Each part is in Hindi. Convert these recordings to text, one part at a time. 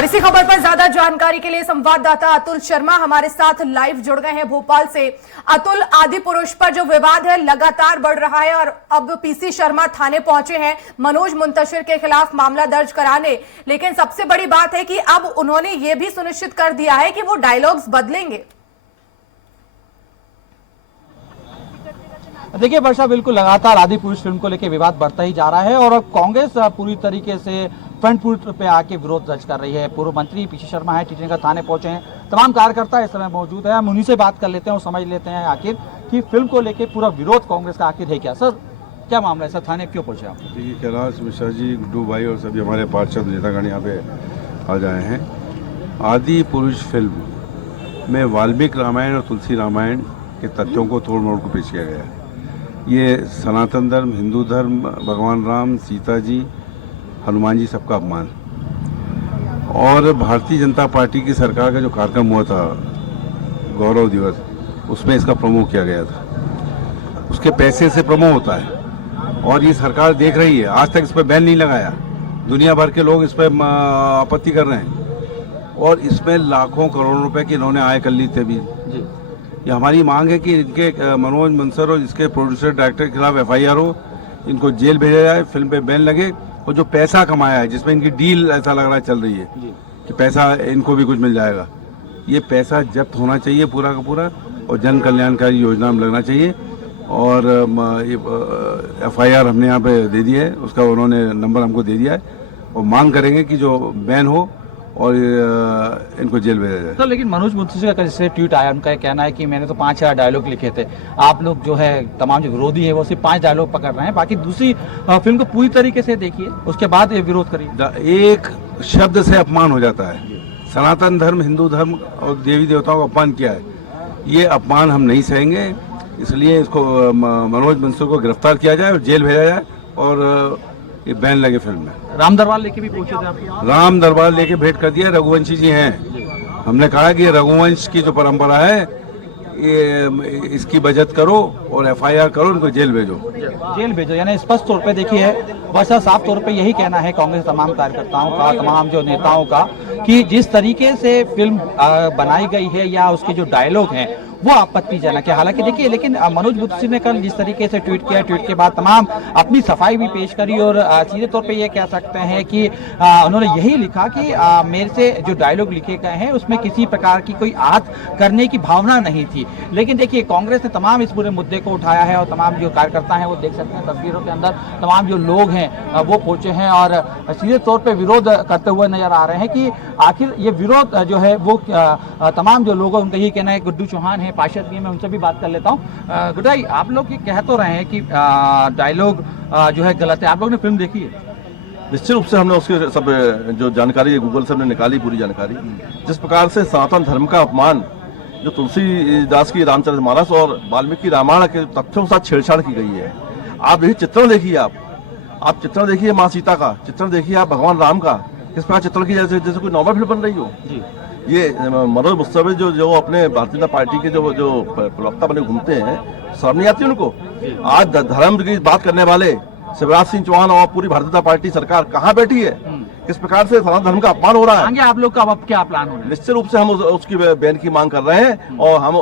और इसी खबर पर ज्यादा जानकारी के लिए संवाददाता अतुल शर्मा हमारे साथ लाइव जुड़ गए हैं भोपाल से। अतुल, आदि पुरुष पर जो विवाद है लगातार बढ़ रहा है और अब पीसी शर्मा थाने पहुंचे हैं मनोज मुंतशिर के खिलाफ मामला दर्ज कराने, लेकिन सबसे बड़ी बात है कि अब उन्होंने ये भी सुनिश्चित कर दिया है कि वो डायलॉग्स बदलेंगे। देखिए वर्षा, बिल्कुल लगातार आदि पुरुष फिल्म को लेकर विवाद बढ़ता ही जा रहा है और अब कांग्रेस पूरी तरीके से फ्रंट फुट पे आके विरोध दर्ज कर रही है। पूर्व मंत्री पीसी शर्मा है, टीटीनगर थाने पहुंचे हैं, तमाम कार्यकर्ता इस समय मौजूद है। हम उन्हीं से बात कर लेते हैं और समझ लेते हैं आखिर कि फिल्म को लेकर पूरा विरोध कांग्रेस का आखिर है क्या। सर, क्या मामला है? सर, थाने क्यों पहुंचे आप? देखिए, कैलाश मिश्रा जी, गुड्डू भाई और सभी हमारे पार्षद नेतागण यहाँ पे आ जाए हैं। आदि पुरुष फिल्म में वाल्मीकि रामायण और तुलसी रामायण के तथ्यों को तोड़ मोड़ को पेश किया गया है। ये सनातन धर्म, हिंदू धर्म, भगवान राम, सीता जी, हनुमान जी, सबका अपमान। और भारतीय जनता पार्टी की सरकार का जो कार्यक्रम हुआ था गौरव दिवस, उसमें इसका प्रोमो किया गया था। उसके पैसे से प्रोमो होता है और ये सरकार देख रही है। आज तक इस पर बैन नहीं लगाया। दुनिया भर के लोग इस पर आपत्ति कर रहे हैं और इसमें लाखों करोड़ों रुपए की इन्होंने आय कर ली थे भी। ये हमारी मांग है कि इनके मनोज मुंसर और इसके प्रोड्यूसर डायरेक्टर के खिलाफ FIR हो, इनको जेल भेजा जाए, फिल्म पे बैन लगे और जो पैसा कमाया है, जिसमें इनकी डील ऐसा लग रहा है चल रही है कि पैसा इनको भी कुछ मिल जाएगा, ये पैसा जब्त होना चाहिए पूरा का पूरा और जन कल्याणकारी योजना में लगना चाहिए। और FIR हमने यहाँ पे दे दी है, उसका उन्होंने नंबर हमको दे दिया है और मांग करेंगे कि जो बैन हो और इनको जेल भेजा जाए। तो लेकिन मनोज मुंतशिर का जैसे ट्वीट आया, उनका कहना है कि मैंने तो 5 डायलॉग लिखे थे, आप लोग जो है तमाम जो विरोधी है वो सिर्फ 5 डायलॉग पकड़ रहे हैं, बाकी दूसरी फिल्म को पूरी तरीके से देखिए, उसके बाद ये विरोध करिए। एक शब्द से अपमान हो जाता है। सनातन धर्म, हिंदू धर्म और देवी देवताओं का अपमान किया है। ये अपमान हम नहीं सहेंगे, इसलिए इसको मनोज मुंसर को गिरफ्तार किया जाए और जेल भेजा जाए और ये बैन लगे फिल्म में। राम दरबार लेके भी पहुंचे थे आप? राम दरबार लेके भेंट कर दिया। रघुवंशी जी हैं, हमने कहा कि रघुवंश की जो परंपरा है ये इसकी बचत करो और FIR करो, उनको जेल भेजो। जेल भेजो यानी स्पष्ट तौर पे देखिए वर्षा, साफ तौर पे यही कहना है कांग्रेस तमाम कार्यकर्ताओं का, तमाम जो नेताओं का, कि जिस तरीके से फिल्म बनाई गई है या उसके जो डायलॉग हैं वो आपत्तिजनक है। हालांकि देखिए, लेकिन मनोज मुंतशिर ने कल जिस तरीके से ट्वीट किया, ट्वीट के बाद तमाम अपनी सफाई भी पेश करी और सीधे तौर पे ये कह सकते हैं कि उन्होंने यही लिखा कि मेरे से जो डायलॉग लिखे गए हैं उसमें किसी प्रकार की कोई आहत करने की भावना नहीं थी। लेकिन देखिए, कांग्रेस ने तमाम इस पूरे मुद्दे को उठाया है और तमाम जो कार्यकर्ता हैं वो देख सकते हैं तस्वीरों के अंदर, तमाम जो लोग हैं वो पहुंचे हैं और सीधे तौर पर विरोध करते हुए नजर आ रहे हैं कि आखिर ये विरोध जो है वो तमाम जो लोग हैं उनका यही कहना है। गुड्डू चौहान पार्षद भी, मैं उनसे भी बात कर लेता हूँ। गुड्डा जी, आप लोग ये कह तो रहे हैं कि डायलॉग जो है गलत है, आप लोग ने फिल्म देखी है? निश्चित रूप से हमने उसकी सब जो जानकारी गूगल से हमने निकाली, पूरी जानकारी। जिस प्रकार से सनातन धर्म का अपमान, जो तुलसीदास की रामचरितमानस और वाल्मीकि रामायण के तथ्यों के साथ छेड़छाड़ की गई है। आप यही चित्रण देखिए, आप चित्रण देखिए माँ सीता का, चित्रण देखिए आप भगवान राम का, किस प्रकार चित्रण की जैसे कोई नॉवल फिल्म बन रही हो। ये मनोज मुंतशिर जो अपने भारतीय जनता पार्टी के जो प्रवक्ता बने घूमते हैं, शर्म नहीं आती उनको? आज धर्म की बात करने वाले शिवराज सिंह चौहान और पूरी भारतीय जनता पार्टी सरकार कहाँ बैठी है? किस प्रकार से सनातन धर्म का अपमान हो रहा है? आगे आप लोग का अब क्या प्लान हो रहा है? निश्चित रूप से हम उसकी बैन की मांग कर रहे हैं और हम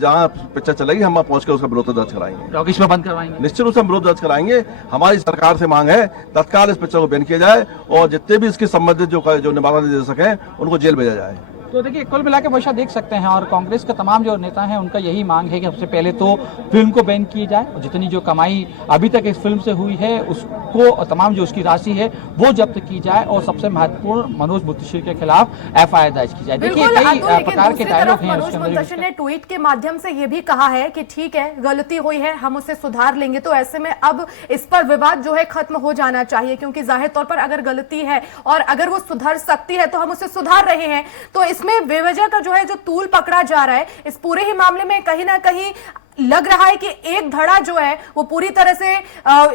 जहाँ पिक्चर चलेगी हम पहुंचकर उसका विरोध दर्ज कराएंगे। टॉकीज में बंद करवाएंगे? निश्चित रूप से हम विरोध दर्ज कराएंगे। हमारी सरकार से मांग है तत्काल इस पिक्चर को बैन किया जाए और जितने भी इसके संबंधित जो निवारण दे सके उनको जेल भेजा जाए। तो देखिए, कुल मिला के वर्षा देख सकते हैं और कांग्रेस के तमाम जो नेता हैं उनका यही मांग है कि सबसे पहले तो फिल्म को बैन की जाए और जितनी जो कमाई अभी तक इस फिल्म से हुई है उसको, तमाम जो उसकी राशि है वो जब्त की जाए और सबसे महत्वपूर्ण मनोज मुंतशिर के खिलाफ FIR दर्ज की जाए। देखिए, कई प्रकार के डायलॉग हैं। मनोज मुंतशिर ने ट्वीट के माध्यम से ये भी कहा है कि ठीक है, गलती हुई है, हम उसे सुधार लेंगे। तो ऐसे में अब इस पर विवाद जो है खत्म हो जाना चाहिए, क्योंकि जाहिर तौर पर अगर गलती है और अगर वो सुधर सकती है तो हम उसे सुधार रहे हैं। तो इसमें बेवजह का जो है जो तूल पकड़ा जा रहा है इस पूरे ही मामले में, कहीं ना कहीं लग रहा है कि एक धड़ा जो है वो पूरी तरह से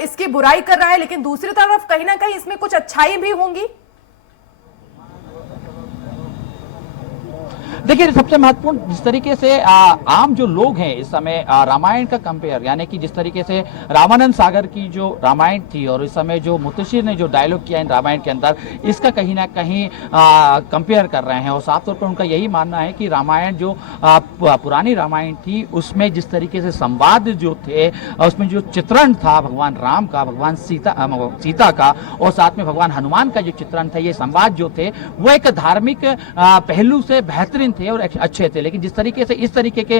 इसकी बुराई कर रहा है, लेकिन दूसरी तरफ कहीं ना कहीं इसमें कुछ अच्छाई भी होंगी। देखिए सबसे महत्वपूर्ण जिस तरीके से आम जो लोग हैं इस समय रामायण का कंपेयर, यानी कि जिस तरीके से रामानंद सागर की जो रामायण थी और इस समय जो मुंतशिर ने जो डायलॉग किया इन रामायण के अंदर, इसका कहीं ना कहीं कंपेयर कर रहे हैं। और साफ तौर पर उनका यही मानना है कि रामायण जो पुरानी रामायण थी उसमें जिस तरीके से संवाद जो थे, उसमें जो चित्रण था भगवान राम का, भगवान सीता का और साथ में भगवान हनुमान का जो चित्रण था, ये संवाद जो थे वो एक धार्मिक पहलू से बेहतरीन थे और अच्छे थे। लेकिन जिस तरीके से इस तरीके के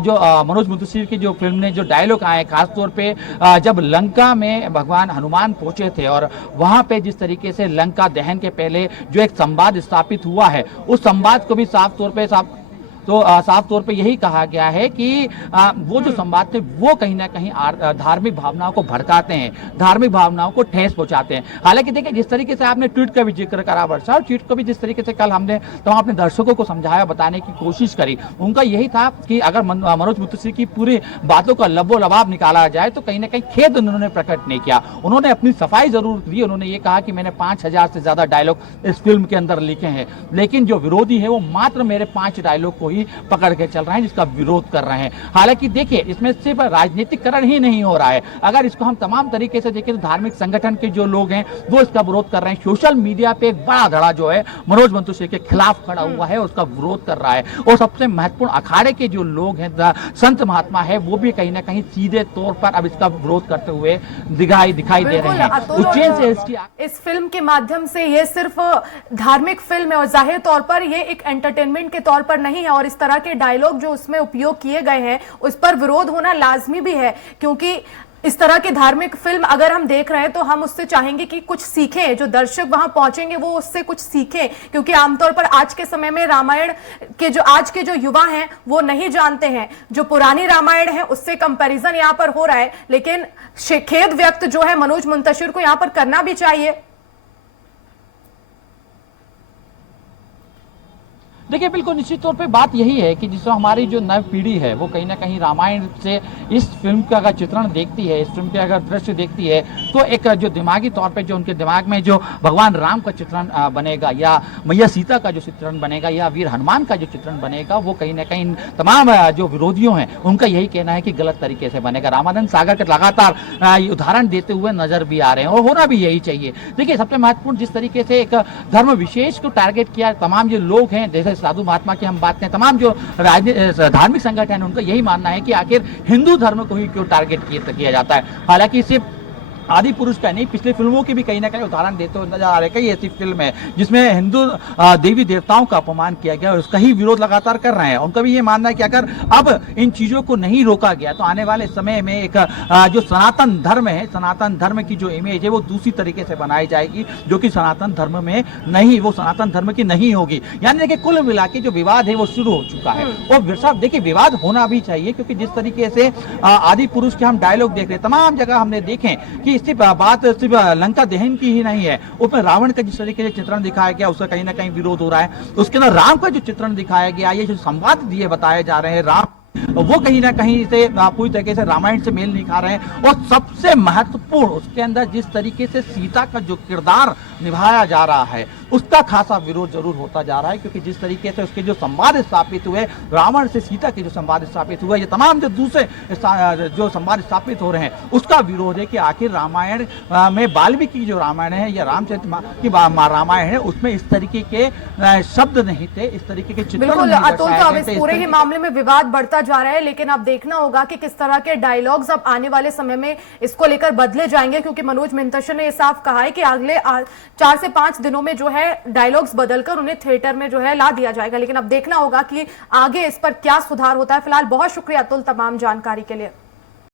जो मनोज मुंतशिर की जो फिल्म ने जो डायलॉग आए, खासतौर पे जब लंका में भगवान हनुमान पहुंचे थे और वहां पे जिस तरीके से लंका दहन के पहले जो एक संवाद स्थापित हुआ है, उस संवाद को भी साफ तौर पे यही कहा गया है कि वो जो संवाद थे वो कहीं ना कहीं धार्मिक भावनाओं को भड़काते हैं, धार्मिक भावनाओं को ठेस पहुंचाते हैं। हालांकि देखिए जिस तरीके से आपने ट्वीट का भी जिक्र करा वर्षा, और ट्वीट को भी जिस तरीके से कल हमने तमाम अपने दर्शकों को समझाया, बताने की कोशिश करी, उनका यही था कि अगर मनोज मुंतशिर की पूरी बातों का लबो लबाब निकाला जाए तो कहीं ना कहीं खेद उन्होंने प्रकट नहीं किया। उन्होंने अपनी सफाई जरूर दी, उन्होंने ये कहा कि मैंने 5000 से ज्यादा डायलॉग इस फिल्म के अंदर लिखे हैं, लेकिन जो विरोधी है वो मात्र मेरे 5 डायलॉग को ही पकड़ के चल रहे हैं, जिसका विरोध कर रहे हैं। हालांकि देखिए इसमें सिर्फ राजनीतिकरण ही नहीं हो रहा है, अगर इसको हम तमाम तरीके से देखें तो धार्मिक संगठन के जो लोग हैं वो इसका विरोध कर रहे हैं। सोशल मीडिया पे एक बड़ा धड़ा जो है मनोज मुंतशिर के खिलाफ खड़ा हुआ है, उसका विरोध कर रहा है। और सबसे महत्वपूर्ण अखाड़े के जो लोग हैं, संत महात्मा है, वो भी कहीं ना कहीं सीधे तौर पर अब इसका विरोध करते हुए दिखाई दे रहे हैं। उज्जैन से इस फिल्म के माध्यम से ये सिर्फ धार्मिक फिल्म है और जाहिर तौर पर ये एक एंटरटेनमेंट के तौर पर नहीं है, और इस तरह के डायलॉग जो उसमें उपयोग किए गए हैं उस पर विरोध होना लाजमी भी है, क्योंकि इस तरह की धार्मिक फिल्म अगर हम देख रहे हैं तो हम उससे चाहेंगे कि कुछ सीखें, जो दर्शक वहां पहुंचेंगे वो उससे कुछ सीखें, क्योंकि आमतौर पर आज के समय में रामायण के जो आज के जो युवा हैं वो नहीं जानते हैं, जो पुरानी रामायण है उससे कंपैरिजन यहां पर हो रहा है। लेकिन खेद व्यक्त जो है मनोज मुंतशिर को यहां पर करना भी चाहिए। देखिए बिल्कुल निश्चित तौर पे बात यही है कि जिससे हमारी जो नव पीढ़ी है वो कहीं ना कहीं रामायण से इस फिल्म का अगर चित्रण देखती है, इस फिल्म के अगर दृश्य देखती है, तो एक जो दिमागी तौर पे जो उनके दिमाग में जो भगवान राम का चित्रण बनेगा या मैया सीता का जो चित्रण बनेगा या वीर हनुमान का जो चित्रण बनेगा, वो कहीं ना कहीं तमाम जो विरोधियों हैं उनका यही कहना है कि गलत तरीके से बनेगा। रामानंद सागर के लगातार उदाहरण देते हुए नजर भी आ रहे हैं और होना भी यही चाहिए। देखिए सबसे महत्वपूर्ण जिस तरीके से एक धर्म विशेष को टारगेट किया, तमाम जो लोग हैं जैसे साधु महात्मा की हम बात करें, तमाम जो धार्मिक संगठन है उनका यही मानना है कि आखिर हिंदू धर्म को ही क्यों टारगेट किया जाता है। हालांकि सिर्फ आदि पुरुष का नहीं, पिछले फिल्मों के भी कहीं ना कहीं उदाहरण देते हुए नजर आ रहे हैं। कई ऐसी फिल्म है जिसमें हिंदू देवी देवताओं का अपमान किया गया और उसका ही विरोध लगातार कर रहे हैं। उनका भी ये मानना है कि अगर अब इन चीजों को नहीं रोका गया तो आने वाले समय में एक जो सनातन धर्म है, सनातन धर्म की जो इमेज है वो दूसरी तरीके से बनाई जाएगी, जो कि सनातन धर्म में नहीं, वो सनातन धर्म की नहीं होगी। यानी कि कुल मिला के जो विवाद है वो शुरू हो चुका है। और साहब देखिए विवाद होना भी चाहिए, क्योंकि जिस तरीके से आदि पुरुष के हम डायलॉग देख रहे हैं, तमाम जगह हमने देखे कि सिर्फ बात सिर्फ लंका दहन की ही नहीं है, उसमें रावण का जिस तरीके से चित्रण दिखाया गया उसका कहीं ना कहीं विरोध हो रहा है। उसके अंदर राम का जो चित्रण दिखाया गया, ये जो संवाद दिए बताए जा रहे हैं राम, वो कहीं ना कहीं से पूरी तरीके से रामायण से मेल नहीं खा रहे हैं। और सबसे महत्वपूर्ण उसके अंदर जिस तरीके से सीता का जो किरदार निभाया जा रहा है उसका खासा विरोध जरूर होता जा रहा है, क्योंकि जिस तरीके से उसके जो संवाद स्थापित हुए, रावण से सीता के जो संवाद स्थापित हुए, ये तमाम जो दूसरे जो संवाद स्थापित हो रहे हैं उसका विरोध है कि आखिर रामायण में वाल्मीकि की जो रामायण है या रामचरित की रामायण है उसमें इस तरीके के शब्द नहीं थे, इस तरीके के चित्रण बिल्कुल नहीं अतुल, तो अब इस पूरे ही मामले में विवाद बढ़ता जा रहा है, लेकिन अब देखना होगा कि किस तरह के डायलॉग्स अब आने वाले समय में इसको लेकर बदले जाएंगे, क्योंकि मनोज मुंतशिर ने यह साफ कहा है कि अगले 4 से 5 दिनों में जो है डायलॉग्स बदलकर उन्हें थिएटर में जो है ला दिया जाएगा। लेकिन अब देखना होगा कि आगे इस पर क्या सुधार होता है। फिलहाल बहुत शुक्रिया अतुल तमाम जानकारी के लिए।